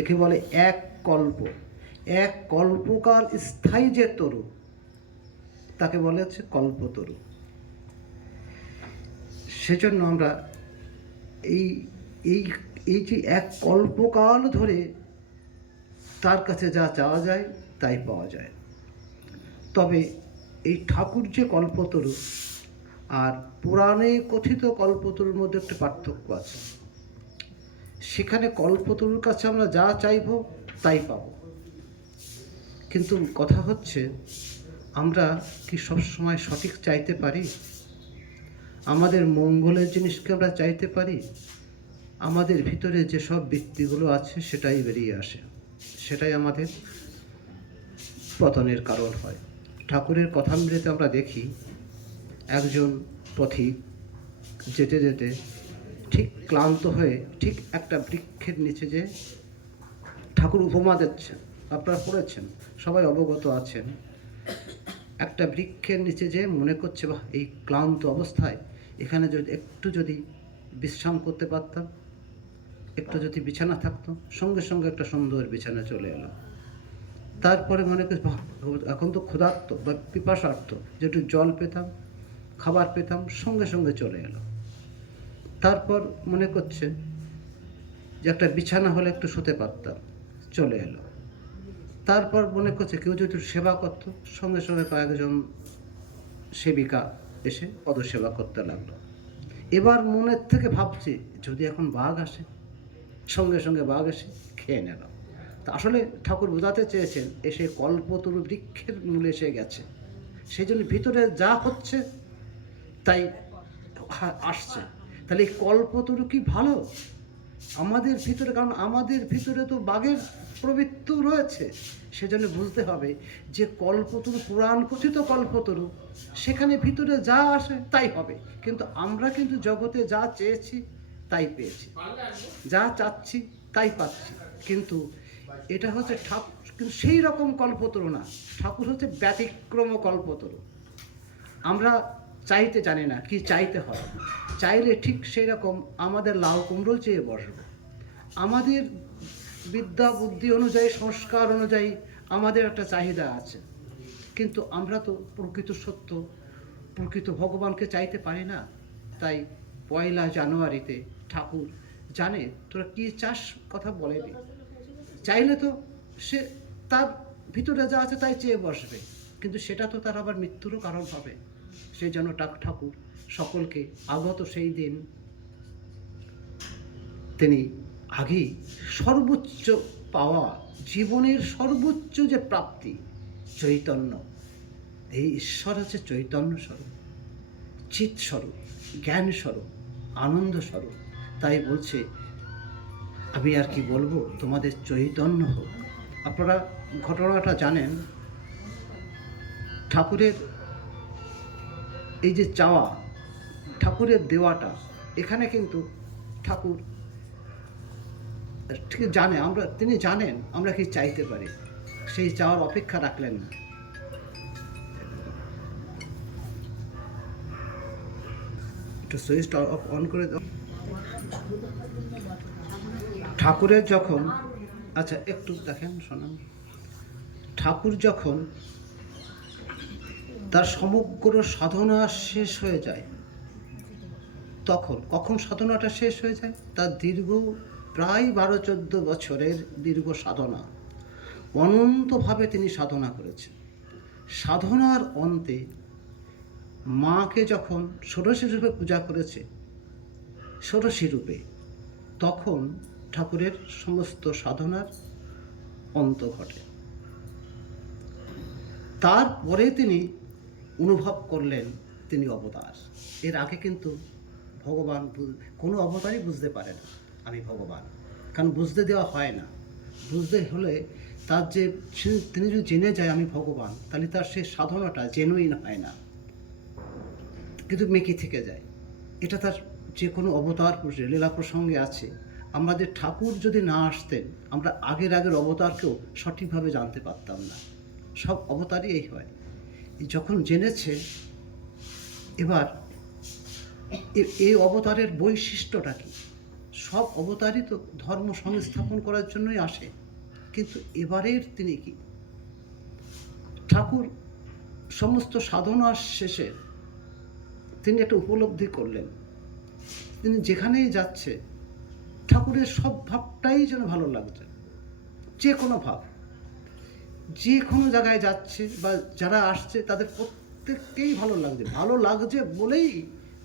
একে বলে এক কল্প। এক কল্পকাল স্থায়ী যে তরু তাকে বলে হচ্ছে কল্পতরু। সেজন্য আমরা এই এই এই যে এক কল্পকাল ধরে তার কাছে যা চাওয়া যায় তাই পাওয়া যায়। তবে এই ঠাকুর যে কল্পতরু আর পুরাণে কথিত কল্পতরুর মধ্যে একটা পার্থক্য আছে। সেখানে কল্পতরুর কাছে আমরা যা চাইব তাই পাব, কিন্তু কথা হচ্ছে আমরা কি সবসময় সঠিক চাইতে পারি? আমাদের মঙ্গলের জিনিসকে আমরা চাইতে পারি? আমাদের ভিতরে যেসব বৃত্তিগুলো আছে সেটাই বেরিয়ে আসে, সেটাই আমাদের পতনের কারণ হয়। ঠাকুরের কথামৃতে আমরা দেখি একজন পথিক যেতে যেতে ঠিক ক্লান্ত হয়ে ঠিক একটা বৃক্ষের নিচে যে ঠাকুর উপমা দিচ্ছেন, আপনারা পড়েছেন, সবাই অবগত আছেন। একটা বৃক্ষের নিচে যে মনে করছে, বাহ, এই ক্লান্ত অবস্থায় এখানে যদি বিশ্রাম করতে পারতাম, একটু যদি বিছানা থাকতো, সঙ্গে সঙ্গে একটা সুন্দর বিছানা চলে এলো। তারপরে মনে করছে, বাহ, এখন তো ক্ষুধার্ত বা পিপাসার্থ, যে একটু জল পেতাম, খাবার পেতাম, সঙ্গে সঙ্গে চলে এলো। তারপর মনে করছে যে একটা বিছানা হলে একটু শুতে পারতাম, চলে এলো। তারপর মনে করছে কেউ যদি সেবা করতো, সঙ্গে সঙ্গে কয়েকজন সেবিকা এসে পদসেবা করতে লাগলো। এবার মনের থেকে ভাবছি, যদি এখন বাঘ আসে, সঙ্গে সঙ্গে বাঘ এসে খেয়ে নিল। তা আসলে ঠাকুর বোঝাতে চেয়েছেন এসে কল্পতরু বৃক্ষের মূলে এসে গেছে, সেই জন্য ভিতরে যা হচ্ছে তাই আসছে। তাহলে এই কল্পতরু কি ভালো আমাদের ভিতরে? কারণ আমাদের ভিতরে তো বাঘের প্রবৃত্তি রয়েছে। সেজন্য বুঝতে হবে যে কল্পতরু, পুরাণ কথিত কল্পতরু, সেখানে ভিতরে যা আসে তাই হবে। কিন্তু আমরা কিন্তু জগতে যা চেয়েছি তাই পেয়েছি, যা চাচ্ছি তাই পাচ্ছি। কিন্তু এটা হচ্ছে ঠাকুর, কিন্তু সেই রকম কল্পতরু না। ঠাকুর হচ্ছে ব্যতিক্রম কল্পতরু। আমরা চাইতে জানি না কি চাইতে হয়, চাইলে ঠিক সেই রকম আমাদের লাউ কুমড়ো চেয়ে বসবো। আমাদের বিদ্যা বুদ্ধি অনুযায়ী, সংস্কার অনুযায়ী আমাদের একটা চাহিদা আছে, কিন্তু আমরা তো প্রকৃত সত্য, প্রকৃত ভগবানকে চাইতে পারি না। তাই 1 জানুয়ারিতে ঠাকুর জানে তোরা কি চাস, কথা বলেনি। চাইলে তো সে তার ভিতরে যা আছে তাই চেয়ে বসবে, কিন্তু সেটা তো তার আবার মৃত্যুরও কারণ হবে। সেই জন্য ঠাকুর সকলকে আগত সেই দিন তিনি আগেই সর্বোচ্চ পাওয়া, জীবনের সর্বোচ্চ যে প্রাপ্তি চৈতন্য, এই ঈশ্বর হচ্ছে চৈতন্য স্বরূপ, চিৎ স্বরূপ, জ্ঞান স্বরূপ, আনন্দ স্বরূপ। তাই বলছে, আমি আর কি বলবো, তোমাদের চৈতন্য হোক। আপনারা ঘটনাটা জানেন, ঠাকুরের এই যে চাওয়া, ঠাকুরের দেওয়াটা, এখানে কিন্তু ঠাকুর ঠিক জানে, তিনি জানেন আমরা কি চাইতে পারি, সেই চাওয়ার অপেক্ষা রাখলেন না। একটু সুইচটা অন করে দাও। ঠাকুরের যখন, আচ্ছা একটু দেখেন, শোনান। ঠাকুর যখন তার সমগ্র সাধনা শেষ হয়ে যায়, তখন কখন সাধনাটা শেষ হয়ে যায়? তার দীর্ঘ প্রায় 12-14 বছরের দীর্ঘ সাধনা, অনন্তভাবে তিনি সাধনা করেছেন। সাধনার অন্তে মাকে যখন ষোড়শী রূপে পূজা করেছে, ষোড়শী রূপে, তখন ঠাকুরের সমস্ত সাধনার অন্ত ঘটে। তারপরে তিনি অনুভব করলেন তিনি অবতার। এর আগে কিন্তু ভগবান কোনো অবতারই বুঝতে পারে না আমি ভগবান, কারণ বুঝতে দেওয়া হয় না। বুঝতে হলে তার যে তিনি যদি জেনে যায় আমি ভগবান, তাহলে তার সেই সাধনাটা জেনুইন হয় না, কিন্তু মেকি থেকে যায়। এটা তার যে কোনো অবতার লীলা প্রসঙ্গে আছে। আমাদের ঠাকুর যদি না আসতেন, আমরা আগের অবতারকেও সঠিকভাবে জানতে পারতাম না। সব অবতারই এই হয়, যখন জেনেছে এবার এই অবতারের বৈশিষ্ট্যটা কি, সব অবতারই তো ধর্ম সংস্থাপন করার জন্যই আসে, কিন্তু এবারের তিনি কি ঠাকুর সমস্ত সাধনার শেষে তিনি একটা উপলব্ধি করলেন, তিনি যেখানেই যাচ্ছে ঠাকুরের সব ভাবটাই যেন ভালো লাগছে, যে কোনো ভাব, যে কোনো জায়গায় যাচ্ছে বা যারা আসছে তাদের প্রত্যেককেই ভালো লাগছে বলেই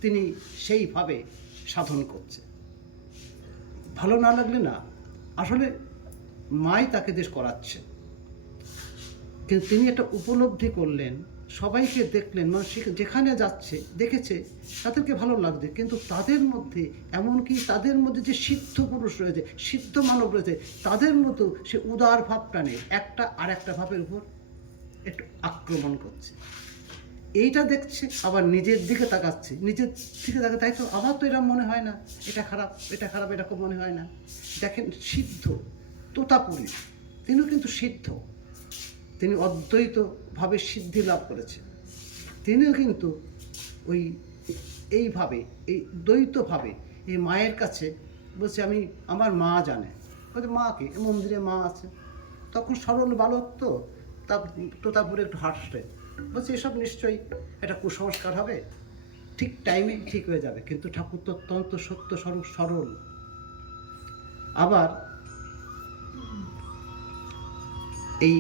তিনি সেইভাবে সাধন করছে। ভালো না লাগলে না, আসলে মাই তাকে দেশ করাচ্ছে, কিন্তু তিনি একটা উপলব্ধি করলেন, সবাইকে দেখলেন, মানে যেখানে যাচ্ছে দেখেছে তাদেরকে ভালো লাগছে, কিন্তু তাদের মধ্যে এমনকি তাদের মধ্যে যে সিদ্ধ পুরুষ রয়েছে, সিদ্ধ মানব রয়েছে, তাদের মতো সে উদার ভাবটা নেই, একটা আর একটা ভাবের উপর একটু আক্রমণ করছে। এইটা দেখছে, আবার নিজের দিকে তাকাচ্ছে, নিজের দিকে তাকে, তাই তো আমার তো এরকম মনে হয় না, এটা খারাপ এটা খারাপ এরকম মনে হয় না। দেখেন সিদ্ধ তোতাপুরী, তিনিও কিন্তু সিদ্ধ, তিনি অদ্বৈতভাবে সিদ্ধি লাভ করেছেন, তিনিও কিন্তু ওই এইভাবে এই দ্বৈতভাবে এই মায়ের কাছে বলছে আমি, আমার মা জানে, বলছে মা কি, মন্দিরে মা আছে। তখন সরল বালক তো, তা তোতাপুরে একটু হাসছে, বলছে এসব নিশ্চয়ই একটা কুসংস্কার হবে, ঠিক টাইমে ঠিক হয়ে যাবে। কিন্তু ঠাকুর তো অত্যন্ত সত্য স্বরূপ, সরল। আবার এই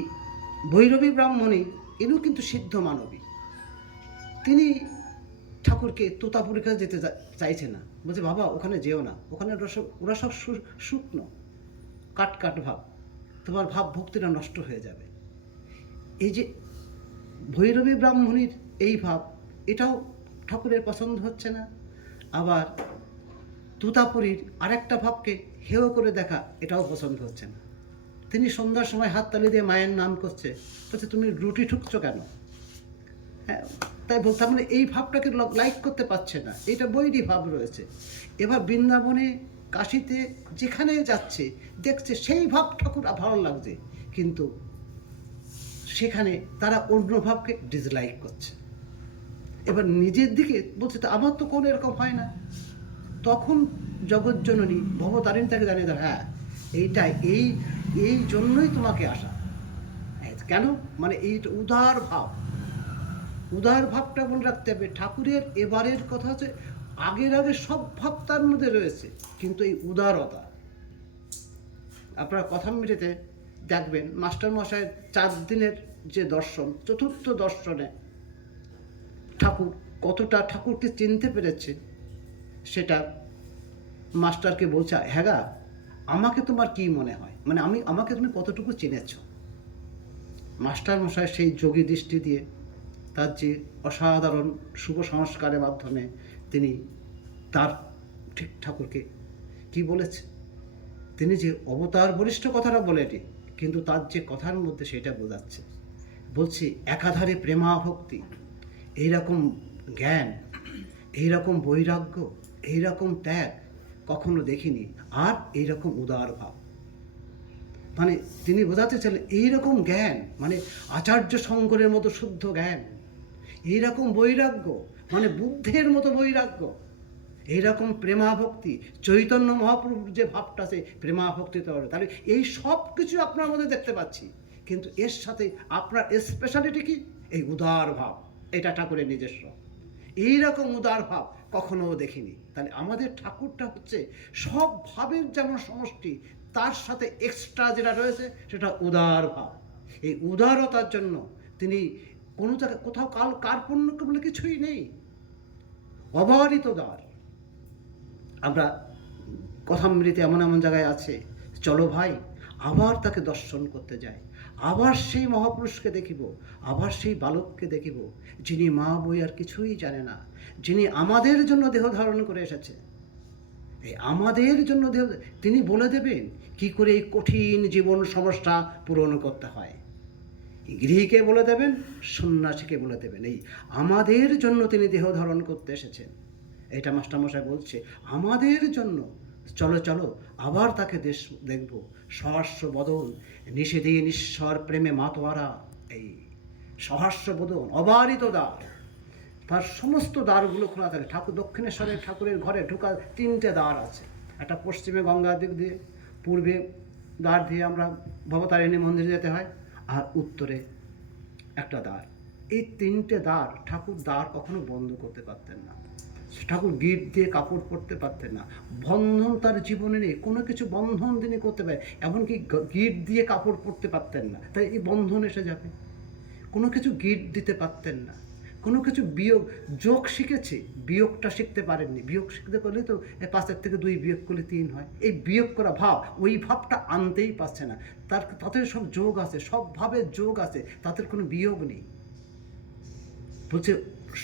ভৈরবী ব্রাহ্মণী ইনিও কিন্তু সিদ্ধ মানবী, তিনি ঠাকুরকে তোতাপুরের কাছে যেতে চাইছে না, বলছে বাবা ওখানে যেও না, ওখানে ওরা সব শুকনো কাট ভাব, তোমার ভাব ভক্তিটা নষ্ট হয়ে যাবে। এই যে ভৈরবী ব্রাহ্মণীর এই ভাব, এটাও ঠাকুরের পছন্দ হচ্ছে না। আবার তোতাপুরীর আরেকটা ভাবকে হেয় করে দেখা, এটাও পছন্দ হচ্ছে না। তিনি সন্ধ্যার সময় হাততালি দিয়ে মায়ের নাম করছে, বলছে তুমি রুটি ঠুকছো কেন? হ্যাঁ, তাই বলতাম মানে এই ভাবটাকে লাইক করতে পারছে না, এটা বৈরী ভাব রয়েছে। এবার বৃন্দাবনে কাশীতে যেখানে যাচ্ছে দেখছে সেই ভাব ঠাকুর ভালো লাগছে, কিন্তু সেখানে তারা অন্য ভাবকে ডিসলাইক করছে। এবার নিজের দিকে বলছে তো আমার তো কোনো এরকম হয় না। তখন জগজ্জননী ভবতারিণী তাকে জানিয়ে দেয়, হ্যাঁ এইটাই, এই জন্যই তোমাকে আসা। কেন? মানে এই উদার ভাব, উদার ভাবটা মনে রাখতে হবে। ঠাকুরের এবারের কথা হচ্ছে আগের সব ভাব তার মধ্যে রয়েছে, কিন্তু এই উদারতা আপনারা কথামৃতে দেখবেন মাস্টারমশাইয়ের 4 দিনের যে দর্শন, চতুর্থ দর্শনে ঠাকুর কতটা ঠাকুরকে চিনতে পেরেছে সেটা মাস্টারকে বলছে, হ্যাঁ গা আমাকে তোমার কি মনে হয়, মানে আমাকে তুমি কতটুকু চিনেছ। মাস্টার মশাই সেই যোগী দৃষ্টি দিয়ে তার যে অসাধারণ শুভ সংস্কারের মাধ্যমে তিনি তার ঠিক ঠাকুরকে কি বলেছে, তিনি যে অবতার বরিষ্ঠ কথাটা বলেনি, কিন্তু তার যে কথার মধ্যে সেটা বোঝাচ্ছে। বলছি একাধারে প্রেমা ভক্তি, এইরকম জ্ঞান, এইরকম বৈরাগ্য, এইরকম ত্যাগ কখনো দেখিনি, আর এইরকম উদার ভাব। মানে তিনি বোঝাতে চাইলেন এইরকম জ্ঞান, মানে আচার্য শঙ্করের মতো শুদ্ধ জ্ঞান, এইরকম বৈরাগ্য, মানে বুদ্ধের মতো বৈরাগ্য, এইরকম প্রেমা ভক্তি, চৈতন্য মহাপ্রভুর যে ভাবটা আছে প্রেমা ভক্তিতে হবে, তাহলে এই সব কিছু আপনার মধ্যে দেখতে পাচ্ছি, কিন্তু এর সাথে আপনার স্পেশালিটি কি? এই উদার ভাব, এটা ঠাকুরের নিজস্ব। এইরকম উদার ভাব কখনো দেখিনি। তাহলে আমাদের ঠাকুরটা হচ্ছে সব ভাবের যেমন সমষ্টি, তার সাথে এক্সট্রা যেটা রয়েছে সেটা উদার ভাব। এই উদারতার জন্য তিনি কোনো জায়গায় কোথাও কার্পণ্যকে বলে কিছুই নেই, অবারিত দ্বার। আমরা কথামৃতে এমন এমন জায়গায় আছে, চলো ভাই আবার তাকে দর্শন করতে যাই, আবার সেই মহাপুরুষকে দেখিব, আবার সেই বালককে দেখিব, যিনি মা বই আর কিছুই জানে না, যিনি আমাদের জন্য দেহ ধারণ করে এসেছে। এই আমাদের জন্য দেহ, তিনি বলে দেবেন কি করে এই কঠিন জীবন সমস্যা পূরণ করতে হয়। গৃহীকে বলে দেবেন, সন্ন্যাসীকে বলে দেবেন, এই আমাদের জন্য তিনি দেহ ধারণ করতে এসেছেন। এটা মাস্টারমশাই বলছে আমাদের জন্য। চলো চলো আবার তাকে দেখব, সহস্র বদন নিষেধে নিঃস্বর প্রেমে মাতোয়ারা, এই সহস্র বদন অবারিত দ্বার, তার সমস্ত দ্বারগুলো খোলা থাকে। ঠাকুর দক্ষিণেশ্বরের ঠাকুরের ঘরে ঢোকার 3টে দ্বার আছে, একটা পশ্চিমে গঙ্গার দিক দিয়ে, পূর্বে দ্বার দিয়ে আমরা ভবতারিণী মন্দিরে যেতে হয়, আর উত্তরে একটা দ্বার। এই তিনটে দ্বার ঠাকুর দ্বার কখনো বন্ধ করতে পারতেন না। ঠাকুর গিট দিয়ে কাপড় পরতে পারতেন না। বন্ধন তার জীবনে নেই, কোনো কিছু বন্ধন তিনি করতে পারে, এমনকি গিট দিয়ে কাপড় পরতে পারতেন না, তাই এই বন্ধন এসে যাবে। কোনো কিছু গিট দিতে পারতেন না, কোনো কিছু বিয়োগ, যোগ শিখেছে, বিয়োগটা শিখতে পারেননি। বিয়োগ শিখতে পারলে তো 5 থেকে 2 বিয়োগ করলে 3 হয়। এই বিয়োগ করা ভাব, ওই ভাবটা আনতেই পারছে না। তাদের সব যোগ আছে, সব ভাবের যোগ আছে, তাদের কোনো বিয়োগ নেই। বলছে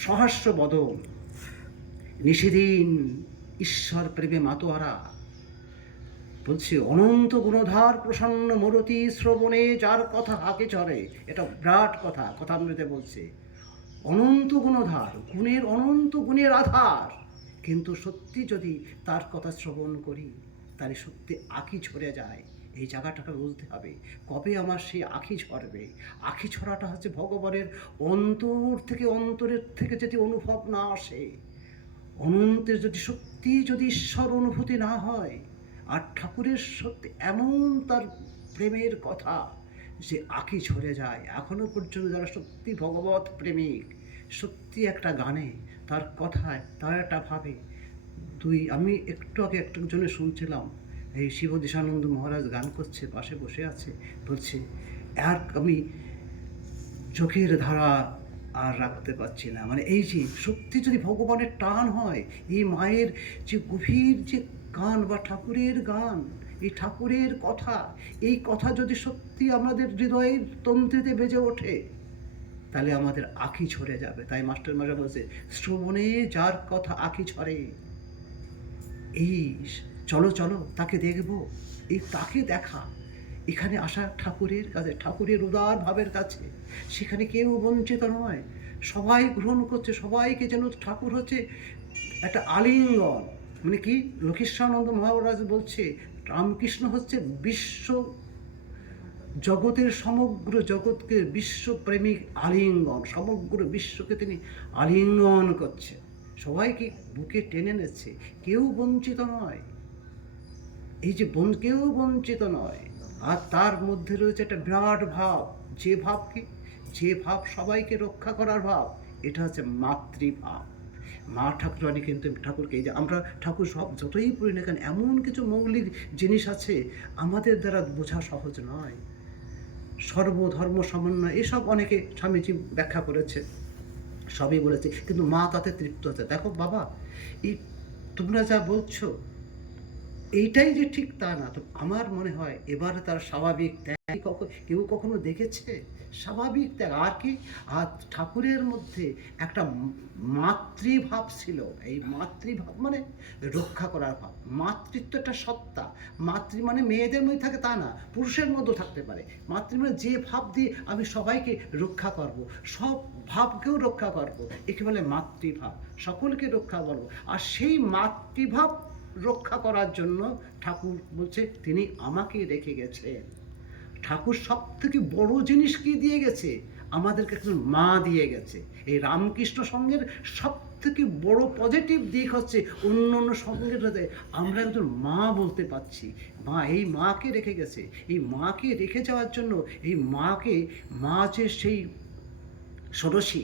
সহস্র বদন নিষেদিন ঈশ্বর প্রেমে মাতোয়ারা। বলছে অনন্ত গুণধার প্রসন্ন মূরতি শ্রবণে যার কথা হাকে চড়ে। এটা বিরাট কথা, কথামৃতে বলছে অনন্ত গুণধার, গুণের অনন্ত গুণের আধার, কিন্তু সত্যি যদি তার কথা শ্রবণ করি তাহলে সত্যি আঁখি ঝরে যায়। এই জায়গাটাকে বুঝতে হবে, কবে আমার সেই আঁখি ঝরবে। আঁখি ঝরাটা হচ্ছে ভগবানের অন্তর থেকে, অন্তরের থেকে যদি অনুভব না আসে, অনন্তের যদি সত্যি যদি ঈশ্বর অনুভূতি না হয়, আর ঠাকুরের সত্যি এমন তার প্রেমের কথা যে আঁখি ঝরে যায়। এখনও পর্যন্ত যারা সত্যি ভগবত প্রেমিক, সত্যি একটা গানে তার কথায় তার একটা ভাবে আমি একটু আগে একজনে শুনছিলাম, এই শিবদিশানন্দ মহারাজ গান করছে, পাশে বসে আছে, বলছে আর আমি চোখের ধারা আর রাখতে পারছি না। মানে এই যে সত্যি যদি ভগবানের টান হয়, এই মায়ের যে গভীর যে গান বা ঠাকুরের গান, এই ঠাকুরের কথা, এই কথা যদি সত্যি আমাদের হৃদয়ের তন্ত্রীতে বেজে ওঠে, তাহলে আমাদের আঁখি ঝরে যাবে। তাই মাস্টার মশাই বলছে শ্রবণে যার কথা আঁখি ঝরে। এই চলো চলো তাকে দেখবো, এই তাকে দেখা, এখানে আসা ঠাকুরের কাছে, ঠাকুরের উদার ভাবের কাছে, সেখানে কেউ বঞ্চিত নয়, সবাই গ্রহণ করছে, সবাইকে যেন ঠাকুর হচ্ছে একটা আলিঙ্গন। মানে কি লক্ষীশ্বরানন্দ মহারাজ বলছে রামকৃষ্ণ হচ্ছে বিশ্ব জগতের, সমগ্র জগৎকে বিশ্বপ্রেমিক আলিঙ্গন, সমগ্র বিশ্বকে তিনি আলিঙ্গন করছে, সবাইকে বুকে টেনে নিচ্ছে, কেউ বঞ্চিত নয়। এই যে কেউ বঞ্চিত নয়। আর তার মধ্যে রয়েছে একটা বিরাট ভাব, যে ভাব কি, যে ভাব সবাইকে রক্ষা করার ভাব, এটা হচ্ছে মাতৃভাব। মা ঠাকুরানী কিন্তু ঠাকুরকে, এই যে আমরা ঠাকুর সব যতই পড়ি না কেন, এমন কিছু মৌলিক জিনিস আছে আমাদের দ্বারা বোঝা সহজ নয়। সর্বধর্ম সমন্বয় এসব অনেকে স্বামীজি ব্যাখ্যা করেছে, সবই বলেছে, কিন্তু মা তাতে তৃপ্ত আছে। দেখো বাবা, এই তোমরা যা বলছো এইটাই যে ঠিক তা না, তো আমার মনে হয় এবারে তার স্বাভাবিক ত্যাগ কেউ কখনো দেখেছে? স্বাভাবিক ত্যাগ আর কি, আর ঠাকুরের মধ্যে একটা মাতৃভাব ছিল। এই মাতৃভাব মানে রক্ষা করার ভাব। মাতৃত্ব একটা সত্তা, মাতৃ মানে মেয়েদের মধ্যে থাকে তা না, পুরুষের মধ্যেও থাকতে পারে। মাতৃ মানে যে ভাব দিয়ে আমি সবাইকে রক্ষা করব, সব ভাবকেও রক্ষা করব, একে বলে মাতৃভাব, সকলকে রক্ষা করব। আর সেই মাতৃভাব রক্ষা করার জন্য ঠাকুর বলছে তিনি আমাকে রেখে গেছেন। ঠাকুর সব থেকে বড় জিনিস কি দিয়ে গেছে? আমাদেরকে একজন মা দিয়ে গেছে। এই রামকৃষ্ণ সঙ্গের সব থেকে বড় পজিটিভ দিক হচ্ছে অন্য অন্য সঙ্গের আমরা একজন মা বলতে পারছি। মা, এই মাকে রেখে গেছে। এই মাকে রেখে যাওয়ার জন্য এই মাকে, মা যে সেই ষোড়শী,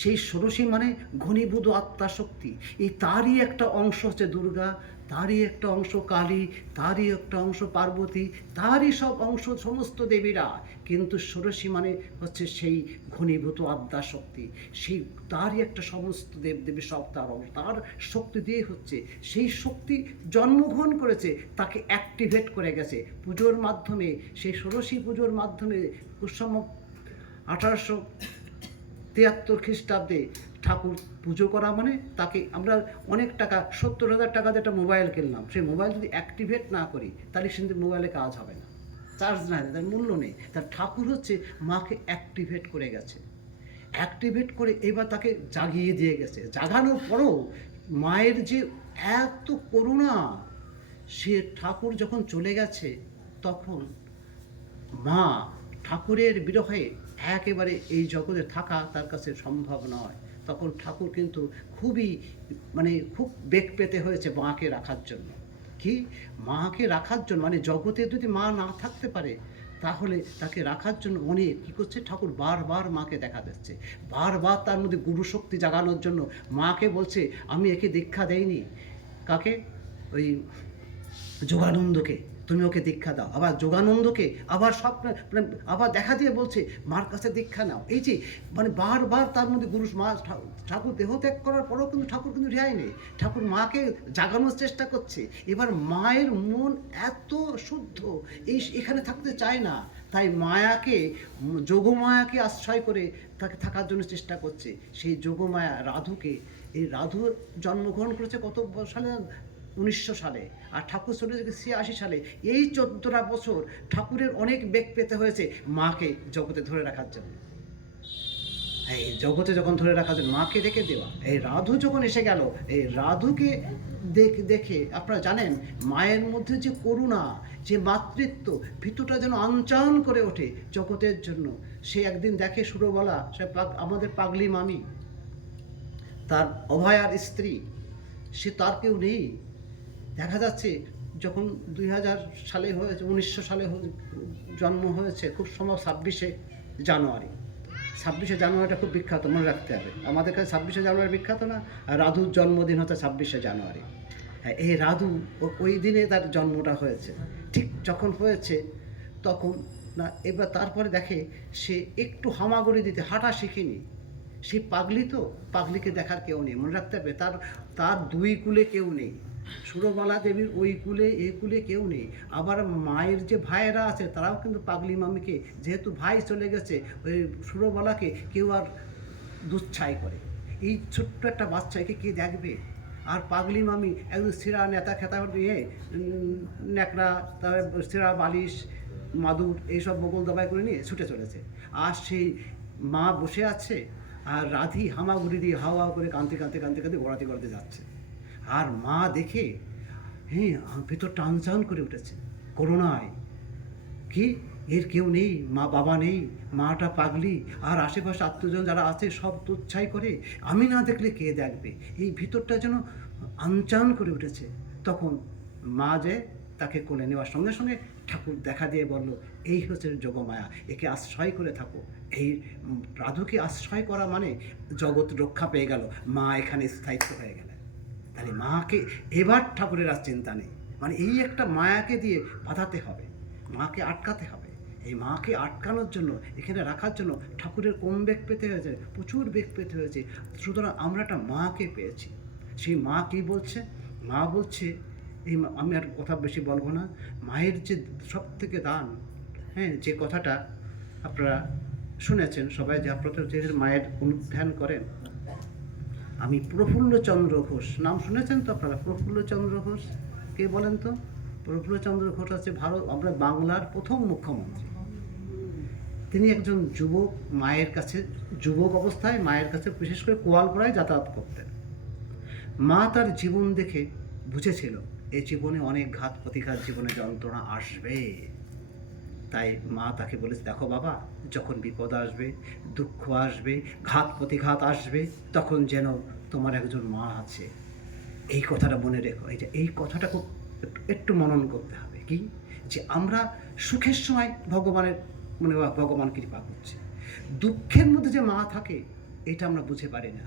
সেই ষোড়শী মানে ঘনীভূত আত্মাশক্তি, এই তারই একটা অংশ হচ্ছে দুর্গা, তারই একটা অংশ কালী, তারই একটা অংশ পার্বতী, তারই সব অংশ সমস্ত দেবীরা। কিন্তু ষোড়শী মানে হচ্ছে সেই ঘনীভূত আদ্যাশক্তি, সেই তারই একটা সমস্ত দেবদেবী সব তার অংশ, তার শক্তি দিয়ে হচ্ছে। সেই শক্তি জন্মগ্রহণ করেছে, তাকে অ্যাক্টিভেট করে গেছে পুজোর মাধ্যমে। সেই ষোড়শী পুজোর মাধ্যমে কুসুম 1873 খ্রিস্টাব্দে ঠাকুর পুজো করা মানে তাকে আমরা অনেক টাকা, 70,000 টাকা দিয়ে একটা মোবাইল কিনলাম, সেই মোবাইল যদি অ্যাক্টিভেট না করি তাহলে কিন্তু মোবাইলে কাজ হবে না, চার্জ না, তার মূল্য নেই। তার ঠাকুর হচ্ছে মাকে অ্যাক্টিভেট করে গেছে, অ্যাক্টিভেট করে এবার তাকে জাগিয়ে দিয়ে গেছে। জাগানোর পরও মায়ের যে এত করুণা, সে ঠাকুর যখন চলে গেছে তখন মা ঠাকুরের বিরহে একেবারে এই জগতে থাকা তার কাছে সম্ভব নয়। তখন ঠাকুর কিন্তু খুবই খুব বেগ পেতে হয়েছে মাকে রাখার জন্য। কি মাকে রাখার জন্য, মানে জগতে যদি মা না থাকতে পারে তাহলে তাকে রাখার জন্য অনেক কী করছে ঠাকুর, বারবার মাকে দেখা দিচ্ছে, বারবার তার মধ্যে গুরু শক্তি জাগানোর জন্য মাকে বলছে আমি একে দীক্ষা দেইনি, কাকে, ওই যোগানন্দকে, তুমি ওকে দীক্ষা দাও। আবার যোগানন্দকে আবার স্বপ্ন মানে আবার দেখা দিয়ে বলছে মার কাছে দীক্ষা নাও। এই যে মানে বারবার তার মধ্যে গুরু মা, ঠাকুর দেহ ত্যাগ করার পরেও কিন্তু ঠাকুর কিন্তু রেহাই নেই, ঠাকুর মাকে জাগানোর চেষ্টা করছে। এবার মায়ের মন এত শুদ্ধ, এখানে থাকতে চায় না, তাই মায়াকে, যোগমায়াকে আশ্রয় করে তাকে থাকার জন্য চেষ্টা করছে। সেই যোগমায়া রাধুকে, এই রাধু জন্মগ্রহণ করেছে কত সালে, 1900 সালে, আর ঠাকুর চলে গেছে 86 সালে। এই 14টা বছর ঠাকুরের অনেক বেগ পেতে হয়েছে মাকে জগতে ধরে রাখার জন্য। এই জগতে যখন ধরে রাখার জন্য মাকে রেখে দেওয়া, এই রাধু যখন এসে গেল, এই রাধুকে দেখে আপনারা জানেন মায়ের মধ্যে যে করুণা, যে মাতৃত্ব, ভিতরটা যেন আনচান করে ওঠে জগতের জন্য। সে একদিন দেখে সুরবালা, সে আমাদের পাগলি মামি, তার অভয়ার স্ত্রী, সে তার কেউ নেই। দেখা যাচ্ছে যখন 2000 সালে হয়েছে, 1900 সালে জন্ম হয়েছে, খুব সম্ভব 26শে জানুয়ারি। 26শে জানুয়ারিটা খুব বিখ্যাত, মনে রাখতে হবে। আমাদের কাছে 26শে জানুয়ারি বিখ্যাত না, আর রাধুর জন্মদিন হচ্ছে 26শে জানুয়ারি। হ্যাঁ, এই রাধু ওই দিনে তার জন্মটা হয়েছে। ঠিক যখন হয়েছে তখন না, এবার তারপরে দেখে সে একটু হামাগুড়ি দিতে, হাঁটা শিখিনি। সে পাগলি, তো পাগলিকে দেখার কেউ নেই, মনে রাখতে হবে। তার দুই কুলে কেউ নেই, সুরবালা দেবীর ওই কুলে এই কুলে কেউ নেই। আবার মায়ের যে ভাইয়েরা আছে তারাও কিন্তু পাগলি মামিকে, যেহেতু ভাই চলে গেছে, ওই সুরবালাকে কেউ আর দুচ্ছাই করে। এই ছোট্ট একটা বাচ্চাকে কে দেখবে? আর পাগলি মামি একদম সিরা নেতা খেতা নিয়ে, ন্যাকড়া, তারপরে সিরা বালিশ, মাদুর এইসব বগল দাবাই করে নিয়ে ছুটে চলেছে। আর সেই মা বসে আছে, আর রাধি হামাগুড়ি দিয়ে হাওয়া করে কাঁদতে কাঁদতে কাঁদতে কাঁদতে গড়াতে গড়াতে যাচ্ছে। আর মা দেখে, হ্যাঁ, ভিতর টানচান করে উঠেছে করুণায়। কি এর কেউ নেই, মা বাবা নেই, মাটা পাগলি, আর আশেপাশে আত্মীয়জন যারা আছে সব তুচ্ছাই করে, আমি না দেখলে কে দেখবে? এই ভিতরটা যেন আনচান করে উঠেছে। তখন মা যে তাকে কোলে নেওয়ার সঙ্গে সঙ্গে ঠাকুর দেখা দিয়ে বলল, এই হচ্ছে যোগমায়া, একে আশ্রয় করে থাকো। এই রাধুকে আশ্রয় করা মানে জগৎ রক্ষা পেয়ে গেল, মা এখানে স্থায়িত্ব হয়ে গেল। তাহলে মাকে এবার ঠাকুরের আর চিন্তা নেই, মানে এই একটা মায়াকে দিয়ে বাঁধাতে হবে, মাকে আটকাতে হবে। এই মাকে আটকানোর জন্য, এখানে রাখার জন্য ঠাকুরের কম বেগ পেতে হয়েছে, প্রচুর বেগ পেতে হয়েছে। সুতরাং আমরা একটা মাকে পেয়েছি। সেই মা কী বলছে? মা বলছে, এই আমি আর কথা বেশি বলবো না, মায়ের যে সব থেকে দান, হ্যাঁ, যে কথাটা আপনারা শুনেছেন সবাই, যে আপনারা যে মায়ের অনুধ্যান করেন। আমি প্রফুল্লচন্দ্র ঘোষ নাম শুনেছেন তো আপনারা? প্রফুল্লচন্দ্র ঘোষ কে বলেন তো? প্রফুল্লচন্দ্র ঘোষ হচ্ছে আমরা বাংলার প্রথম মুখ্যমন্ত্রী। তিনি একজন যুবক, মায়ের কাছে যুবক অবস্থায় মায়ের কাছে বিশেষ করে কোয়ালপাড়ায় যাতায়াত করতেন। মা তার জীবন দেখে বুঝেছিল এই জীবনে অনেক ঘাত প্রতিঘাত, জীবনে যন্ত্রণা আসবে। তাই মা তাকে বলেছে, দেখো বাবা, যখন বিপদ আসবে, দুঃখ আসবে, ঘাত প্রতিঘাত আসবে, তখন যেন তোমার একজন মা আছে, এই কথাটা মনে রেখো। এই কথাটা খুব একটু মনন করতে হবে। কি যে আমরা সুখের সময় ভগবানের মানে ভগবান কৃপা করছে, দুঃখের মধ্যে যে মা থাকে এটা আমরা বুঝে পারি না।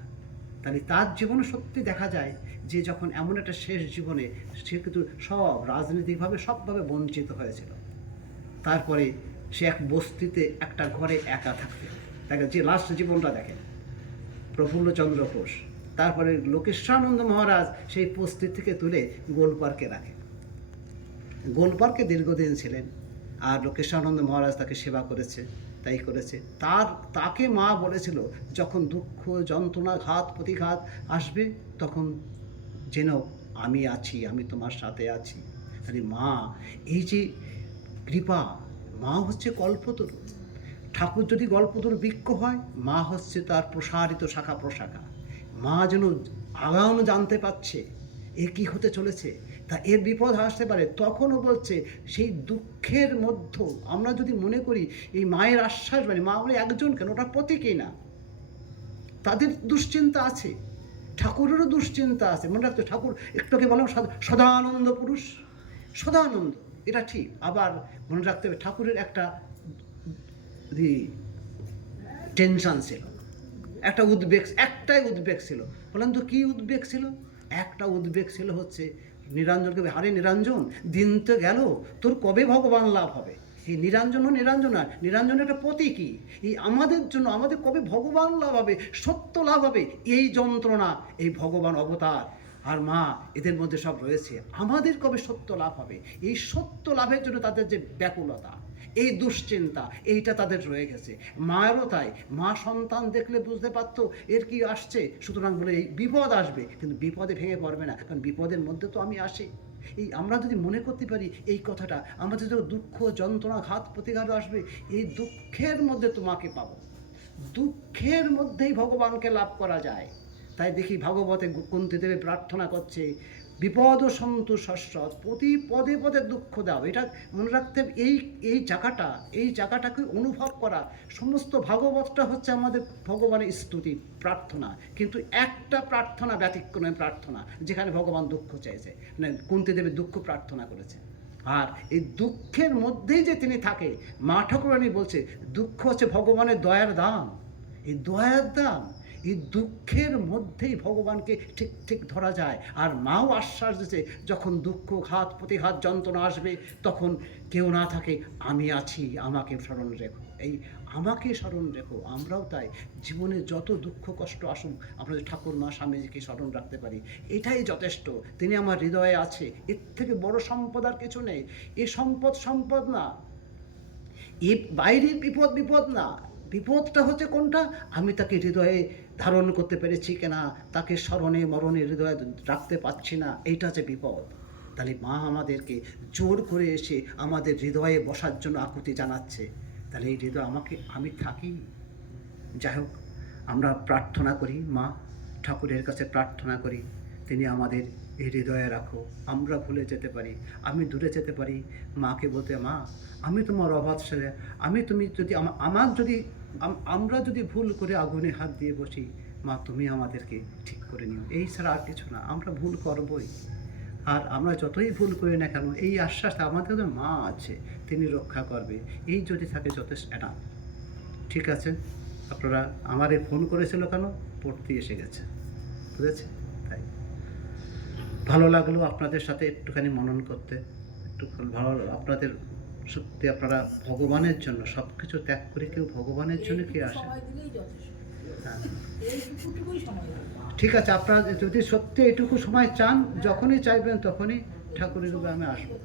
তাহলে তার জীবনে সত্যি দেখা যায় যে যখন এমন একটা শেষ জীবনে সে কিন্তু সব রাজনৈতিকভাবে সবভাবে বঞ্চিত হয়েছিল। তারপরে সে এক বস্তিতে একটা ঘরে একা থাকতে, তাকে যে লাস্ট জীবনটা দেখেন প্রফুল্লচন্দ্র ঘোষ। তারপরে লোকেশ্বরানন্দ মহারাজ সেই বস্তি থেকে তুলে গোলপার্কে রাখেন। গোলপার্কে দীর্ঘদিন ছিলেন, আর লোকেশ্বরানন্দ মহারাজ তাকে সেবা করেছে, তাই করেছে। তাকে মা বলেছিল, যখন দুঃখ যন্ত্রণা ঘাত প্রতিঘাত আসবে তখন যেন আমি আছি, আমি তোমার সাথে আছি। তাহলে মা এই যে কৃপা, মা হচ্ছে কল্পতরু। ঠাকুর যদি কল্পতরু বৃক্ষ হয়, মা হচ্ছে তার প্রসারিত শাখা প্রশাখা। মা যেন আগাম জানতে পারছে এ কী হতে চলেছে, তা এর বিপদ আসতে পারে। তখনও বলছে সেই দুঃখের মধ্যে আমরা যদি মনে করি এই মায়ের আশ্বাস, মানে মা বলে একজন কেন, ওটা প্রতীকই না, তাদের দুশ্চিন্তা আছে, ঠাকুরেরও দুশ্চিন্তা আছে। মনে রাখতো ঠাকুর একটুকে বললাম সদানন্দ পুরুষ, সদানন্দ, এটা ঠিক। আবার মনে রাখতে হবে ঠাকুরের একটা টেনশন ছিল, একটা উদ্বেগ, একটাই উদ্বেগ ছিল। বললাম তো কী উদ্বেগ ছিল? একটা উদ্বেগ ছিল হচ্ছে নিরঞ্জনকে, আরে নিরঞ্জন, দিন তো গেল, তোর কবে ভগবান লাভ হবে? এই নিরঞ্জন নিরঞ্জন আর নিরঞ্জন একটা প্রতীকী, এই আমাদের জন্য আমাদের কবে ভগবান লাভ হবে, সত্য লাভ হবে, এই যন্ত্রণা, এই ভগবান অবতার আর মা এদের মধ্যে সব রয়েছে। আমাদের কবে সত্য লাভ হবে, এই সত্য লাভের জন্য তাদের যে ব্যাকুলতা, এই দুশ্চিন্তা, এইটা তাদের রয়ে গেছে। মায়েরও তাই, মা সন্তান দেখলে বুঝতে পারতো এর কি আসছে, সুতরাং বলে এই বিপদ আসবে, কিন্তু বিপদে ভেঙে পড়বে না, কারণ বিপদের মধ্যে তো আমি আসি। এই আমরা যদি মনে করতে পারি এই কথাটা, আমাদের যখন দুঃখ যন্ত্রণা ঘাত প্রতিঘাত আসবে, এই দুঃখের মধ্যে তোমাকে পাবো, দুঃখের মধ্যেই ভগবানকে লাভ করা যায়। তাই দেখি ভাগবতে কুন্তী দেবী প্রার্থনা করছে, বিপদ সন্তু শস্যৎ, প্রতি পদে পদে দুঃখ দাও। এটা মনে রাখতে হবে, এই জায়গাটাকে অনুভব করা। সমস্ত ভাগবতটা হচ্ছে আমাদের ভগবানের স্তুতি প্রার্থনা, কিন্তু একটা প্রার্থনা ব্যতিক্রমী প্রার্থনা, যেখানে ভগবান দুঃখ চাইছে, মানে কুন্তী দেবী দুঃখ প্রার্থনা করেছে। আর এই দুঃখের মধ্যেই যে তিনি থাকে, মা ঠাকুরানী বলছে দুঃখ হচ্ছে ভগবানের দয়ার দাম। এই দয়ার দাম, এই দুঃখের মধ্যেই ভগবানকে ঠিক ঠিক ধরা যায়। আর মাও আশ্বাস দিচ্ছে, যখন দুঃখ ঘাত প্রতিঘাত যন্ত্রণা আসবে, তখন কেউ না থাকে, আমি আছি, আমাকে স্মরণ রেখো। এই আমাকে স্মরণ রেখো, আমরাও তাই। জীবনে যত দুঃখ কষ্ট আসুক, আমরা যদি ঠাকুর মা স্বামীজিকে স্মরণ রাখতে পারি, এটাই যথেষ্ট। তিনি আমার হৃদয়ে আছে, এর থেকে বড় সম্পদ আর কিছু নেই। এ সম্পদ না, এ বাইরের বিপদ না। বিপদটা হচ্ছে কোনটা? আমি তাকে হৃদয়ে ধারণ করতে পেরেছি কিনা, তাকে স্মরণে মরণে হৃদয়ে রাখতে পারছি না, এইটা হচ্ছে বিপদ। তাহলে মা আমাদেরকে জোর করে এসে আমাদের হৃদয়ে বসার জন্য আকুতি জানাচ্ছে। তাহলে এই হৃদয় আমি থাকি। যাই হোক, আমরা প্রার্থনা করি, মা ঠাকুরের কাছে প্রার্থনা করি, তিনি আমাদের এই হৃদয়ে রাখো। আমরা ভুলে যেতে পারি, আমি দূরে যেতে পারি, মাকে বলতে, মা আমি তোমার অবাধ ছেলে, তুমি যদি আমরা যদি ভুল করে আগুনে হাত দিয়ে বসি, মা তুমি আমাদেরকে ঠিক করে নিও। এই ছাড়া আর কিছু না, আমরা ভুল করবই। আর আমরা যতই ভুল করি না কেন, এই আশ্বাস আমাদের মা আছে, তিনি রক্ষা করবে, এই যদি থাকে যথেষ্ট না। ঠিক আছে, আপনারা আমারে ফোন করেছিল কেন? পড়তে এসে গেছে, বুঝেছে? তাই ভালো লাগলো আপনাদের সাথে একটুখানি মনন করতে, একটু ভালো আপনাদের। সত্যি আপনারা ভগবানের জন্য সব কিছু ত্যাগ করে কেউ ভগবানের জন্য কে আসে? হ্যাঁ, ঠিক আছে, আপনারা যদি সত্যি এটুকু সময় চান, যখনই চাইবেন তখনই ঠাকুরের রূপে আমি আসবো।